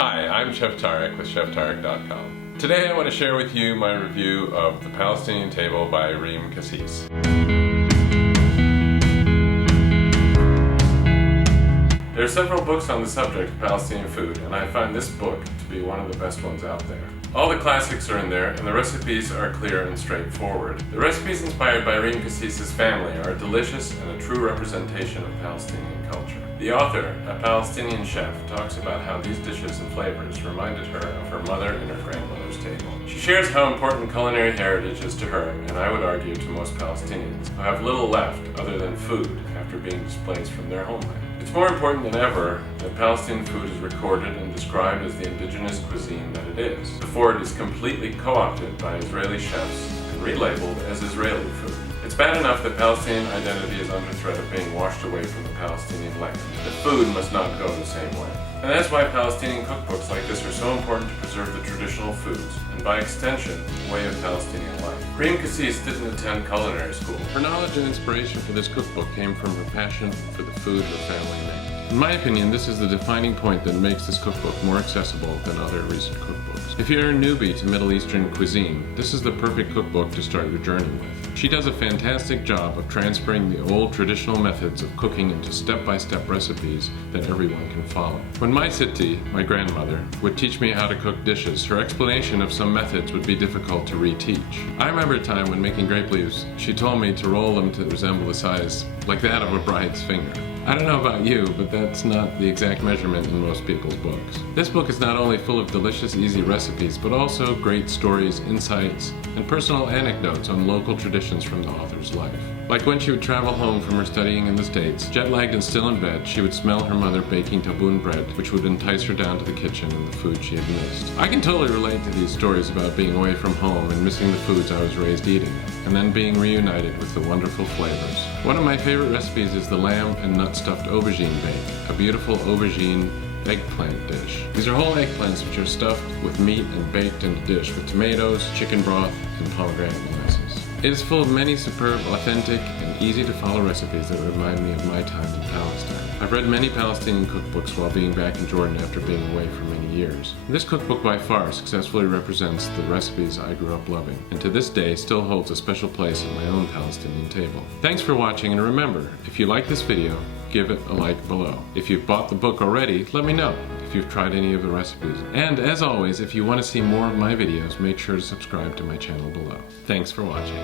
Hi, I'm Chef Tariq with ChefTariq.com. Today I want to share with you my review of The Palestinian Table by Reem Kassis. There are several books on the subject of Palestinian food, and I find this book to be one of the best ones out there. All the classics are in there, and the recipes are clear and straightforward. The recipes inspired by Reem Kassis' family are delicious and a true representation of Palestinian culture. The author, a Palestinian chef, talks about how these dishes and flavors reminded her of her mother and her grandmother's table. She shares how important culinary heritage is to her, and I would argue to most Palestinians, who have little left other than food after being displaced from their homeland. It's more important than ever that Palestinian food is recorded and described as the indigenous cuisine that it is, before it is completely co-opted by Israeli chefs and relabeled as Israeli food. It's bad enough that Palestinian identity is under threat of being washed away from the Palestinian land. The food must not go the same way. And that's why Palestinian cookbooks like this are so important to preserve the traditional foods, and by extension, the way of Palestinian life. Reem Kassis didn't attend culinary school. Her knowledge and inspiration for this cookbook came from her passion for the food her family made. In my opinion, this is the defining point that makes this cookbook more accessible than other recent cookbooks. If you're a newbie to Middle Eastern cuisine, this is the perfect cookbook to start your journey with. She does a fantastic job of transferring the old traditional methods of cooking into step-by-step recipes that everyone can follow. When my Sitti, my grandmother, would teach me how to cook dishes, her explanation of some methods would be difficult to reteach. I remember a time when making grape leaves, she told me to roll them to resemble a size like that of a bride's finger. I don't know about you, but that's not the exact measurement in most people's books. This book is not only full of delicious, easy recipes, but also great stories, insights, and personal anecdotes on local traditions from the author's life. Like when she would travel home from her studying in the States, jet-lagged and still in bed, she would smell her mother baking tabbouleh bread, which would entice her down to the kitchen and the food she had missed. I can totally relate to these stories about being away from home and missing the foods I was raised eating, and then being reunited with the wonderful flavors. One of my favorite recipes is the lamb and nut-stuffed aubergine bake, a beautiful aubergine eggplant dish. These are whole eggplants which are stuffed with meat and baked in a dish with tomatoes, chicken broth, and pomegranate molasses. It is full of many superb, authentic, and easy-to-follow recipes that remind me of my time in Palestine. I've read many Palestinian cookbooks while being back in Jordan after being away for many years. This cookbook by far successfully represents the recipes I grew up loving, and to this day still holds a special place in my own Palestinian table. Thanks for watching, and remember, if you like this video, give it a like below. If you've bought the book already, let me know if you've tried any of the recipes. And as always, if you want to see more of my videos, make sure to subscribe to my channel below. Thanks for watching.